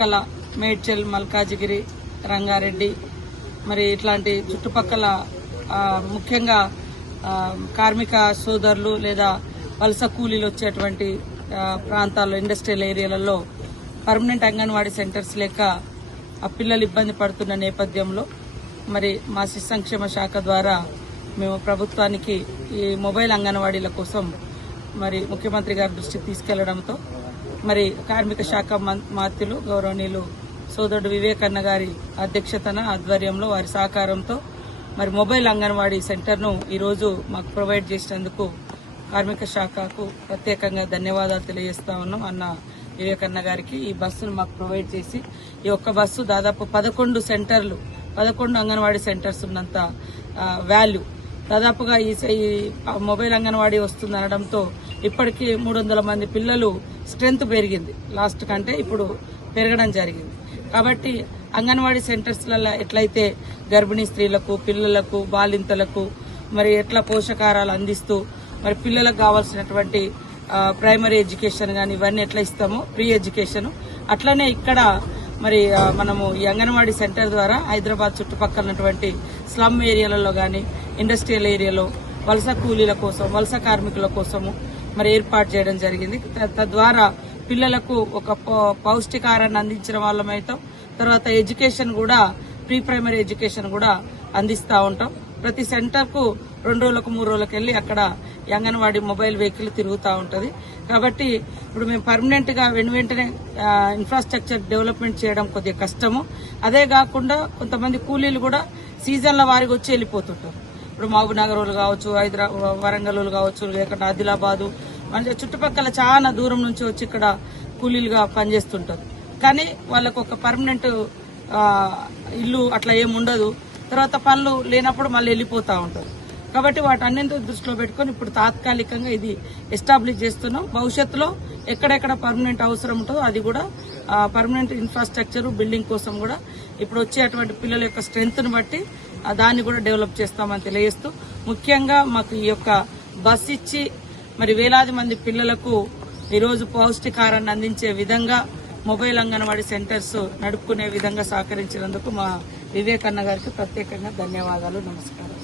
చుట్టుపక్కల మేడ్చల్, మల్కాజిగిరి, రంగారెడ్డి మరి ఇట్లాంటి చుట్టుపక్కల ముఖ్యంగా కార్మిక సోదరులు లేదా వలస కూలీలు వచ్చేటువంటి ప్రాంతాల్లో ఇండస్ట్రియల్ ఏరియాలలో పర్మనెంట్ అంగన్వాడీ సెంటర్స్ లేక ఆ పిల్లలు ఇబ్బంది పడుతున్న నేపథ్యంలో మరి మా శిశు సంక్షేమ శాఖ ద్వారా మేము ప్రభుత్వానికి ఈ మొబైల్ అంగన్వాడీల కోసం మరి ముఖ్యమంత్రి గారి దృష్టికి తీసుకెళ్లడంతో మరి కార్మిక శాఖ మంత్రులు గౌరవనీయులు సోదరుడు వివేకన్న గారి అధ్యక్షతన ఆధ్వర్యంలో వారి సహకారంతో మరి మొబైల్ అంగన్వాడీ సెంటర్ను ఈరోజు మాకు ప్రొవైడ్ చేసినందుకు కార్మిక శాఖకు ప్రత్యేకంగా ధన్యవాదాలు తెలియజేస్తా ఉన్నాం. అన్న వివేకన్న గారికి ఈ బస్సును మాకు ప్రొవైడ్ చేసి ఈ ఒక్క బస్సు దాదాపు 11 అంగన్వాడీ సెంటర్స్ ఉన్నంత వాల్యూ దాదాపుగా ఈ మొబైల్ అంగన్వాడీ వస్తుంది అనడంతో ఇప్పటికీ 300 మంది పిల్లలు స్ట్రెంత్ పెరిగింది. లాస్ట్ కంటే ఇప్పుడు పెరగడం జరిగింది. కాబట్టి అంగన్వాడీ సెంటర్స్లలో ఎట్లయితే గర్భిణీ స్త్రీలకు, పిల్లలకు, బాలింతలకు మరి ఎట్లా పోషకాహారాలు అందిస్తూ మరి పిల్లలకు కావాల్సినటువంటి ప్రైమరీ ఎడ్యుకేషన్ కానీ ఇవన్నీ ఎట్లా ఇస్తామో ప్రీ ఎడ్యుకేషన్ అట్లనే ఇక్కడ మరి మనము ఈ అంగన్వాడీ సెంటర్ ద్వారా హైదరాబాద్ చుట్టుపక్కల ఉన్నటువంటి స్లమ్ ఏరియాలలో కానీ ఇండస్ట్రియల్ ఏరియాలో వలస కూలీల కోసం, వలస కార్మికుల కోసము మరి ఏర్పాటు చేయడం జరిగింది. తద్వారా పిల్లలకు ఒక పౌష్టికాహారాన్ని అందించిన వాళ్ళమైతాం. తర్వాత ఎడ్యుకేషన్ కూడా ప్రీ ప్రైమరీ ఎడ్యుకేషన్ కూడా అందిస్తూ ఉంటాం. ప్రతి సెంటర్కు 2 రోజులకు 3 రోజులకు వెళ్లి అక్కడ అంగన్వాడీ మొబైల్ వెహికల్ తిరుగుతూ ఉంటుంది. కాబట్టి ఇప్పుడు మేము పర్మనెంట్ గా వెంటనే ఇన్ఫ్రాస్ట్రక్చర్ డెవలప్మెంట్ చేయడం కొద్దిగా కష్టము. అదే కాకుండా కొంతమంది కూలీలు కూడా సీజన్ల వారికి వచ్చి వెళ్ళిపోతుంటారు. ఇప్పుడు మహబూబ్ నగర్ కావచ్చు, వరంగల్ కావచ్చు, లేకుండా ఆదిలాబాదు మన చుట్టుపక్కల చాలా దూరం నుంచి వచ్చి ఇక్కడ కూలీలుగా పనిచేస్తుంటారు. కానీ వాళ్ళకు ఒక పర్మనెంట్ ఇల్లు అట్లా ఏముండదు. తర్వాత పనులు లేనప్పుడు మళ్ళీ వెళ్ళిపోతూ ఉంటారు. కాబట్టి వాటన్నింటినీ దృష్టిలో పెట్టుకుని ఇప్పుడు తాత్కాలికంగా ఇది ఎస్టాబ్లిష్ చేస్తున్నాం. భవిష్యత్తులో ఎక్కడెక్కడ పర్మనెంట్ అవసరం ఉంటుందో అది కూడా పర్మనెంట్ ఇన్ఫ్రాస్ట్రక్చర్ బిల్డింగ్ కోసం కూడా ఇప్పుడు వచ్చేటువంటి పిల్లల యొక్క స్ట్రెంగ్త్ ను బట్టి దాన్ని కూడా డెవలప్ చేస్తామని తెలియజేస్తూ, ముఖ్యంగా మాకు ఈ యొక్క బస్ ఇచ్చి మరి వేలాది మంది పిల్లలకు ఈరోజు పౌష్టికాహారాన్ని అందించే విధంగా మొబైల్ అంగన్వాడీ సెంటర్స్ నడుపుకునే విధంగా సహకరించినందుకు మా వివేకన్న గారికి ప్రత్యేకంగా ధన్యవాదాలు. నమస్కారం.